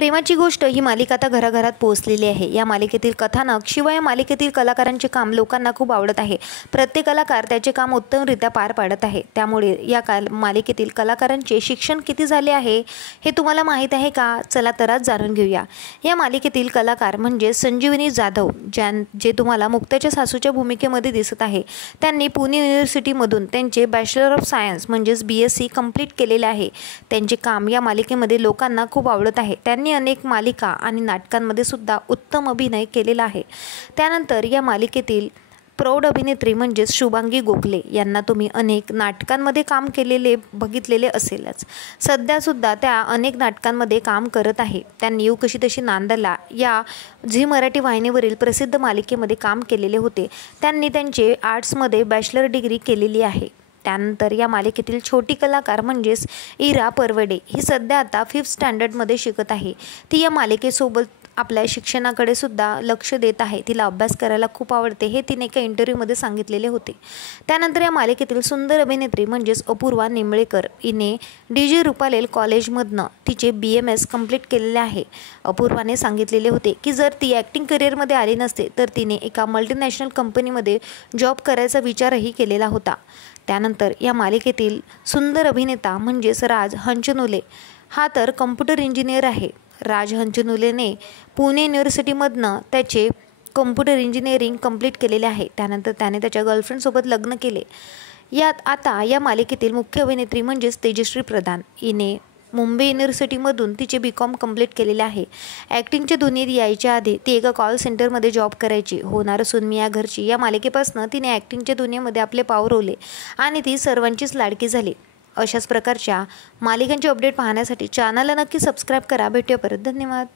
प्रेमाची गोष्ट ही मालिका आता घराघरात पोहोचलेली आहे। या मालिकेतील कथानक शिवाय या मालिकेतील कलाकारांचे काम लोकांना खूप आवडत आहे। प्रत्येक कलाकार त्याचे काम उत्तमरित्या पार पाडत आहे। त्यामुळे या मालिकेतील कलाकारांचे शिक्षण किती झाले आहे हे तुम्हाला माहीत आहे का? चला तर आज जाणून घेऊया। या मालिकेतील कलाकार म्हणजे संजीवनी जाधव जे तुम्हाला मुक्ताच्या सासूच्या भूमिकेमध्ये दिसत आहे। त्यांनी पुणे युनिव्हर्सिटीमधून त्यांचे बॅचलर ऑफ सायन्स म्हणजेच BSc कंप्लीट केलेले आहे। त्यांचे काम या मालिकेमध्ये लोकांना खूप आवडत आहे। त्यांनी अनेक मालिका आणि नाटकांमध्ये सुद्धा उत्तम अभिनय केलेला आहे। त्यानंतर या मालिकेतील प्रौढ अभिनेत्री म्हणजेच शुभांगी गोखले यांना तुम्ही अनेक नाटकांमध्ये काम केलेले बघितलेले असेलच। सध्या सुद्धा त्या अनेक नाटकांमध्ये काम करत आहे। त्यांनी येऊ कशी तशी नांदाला या झी मराठी वाहिनीवरील प्रसिद्ध मालिकेमध्ये काम केलेले होते। त्यांनी त्यांचे आर्ट्समध्ये बॅचलर डिग्री केलेली आहे। त्यानंतर या मालिकेतील छोटी कलाकार म्हणजेच इरा परवडे ही सध्या आता 5th स्टँडर्डमध्ये शिकत आहे। ती या मालिकेसोबत आपल्या शिक्षणाकडे सुद्धा लक्ष देत आहे। तिला अभ्यास करायला खूप आवडते हे तिने एका इंटरव्ह्यूमध्ये सांगितलेले होते। त्यानंतर या मालिकेतील सुंदर अभिनेत्री म्हणजेच अपूर्वा निंबळेकर हिने DG रुपालेल कॉलेजमधनं तिचे BMS कंप्लीट केलेले आहे। अपूर्वाने सांगितलेले होते की जर ती ॲक्टिंग करिअरमध्ये आली नसते तर तिने एका मल्टीनॅशनल कंपनीमध्ये जॉब करायचा विचारही केलेला होता। त्यानंतर या मालिकेतील सुंदर अभिनेता म्हणजेच राज हंचनुले हा तर कम्प्युटर इंजिनियर आहे। राज हंचनुलेने पुणे युनिव्हर्सिटीमधनं त्याचे कम्प्युटर इंजिनिअरिंग कंप्लीट केलेले आहे। त्यानंतर त्याने त्याच्या गर्लफ्रेंडसोबत लग्न केले। यात आता या मालिकेतील मुख्य अभिनेत्री म्हणजेच तेजश्री प्रधान हिने मुंबई युनिव्हर्सिटीमधून तिचे BCom कंप्लीट केलेले आहे। ॲक्टिंगच्या दुनियेत यायच्या आधी ती एका कॉल सेंटरमध्ये जॉब करायची। होणार सून मी या घरची या मालिकेपासून तिने ॲक्टिंगच्या दुनियेमध्ये आपले पाव रोवले आणि ती सर्वांचीच लाडकी झाली। अशाच प्रकारच्या मालिकांचे अपडेट पाहण्यासाठी चॅनलला नक्की सबस्क्राईब करा। भेटूया परत। धन्यवाद।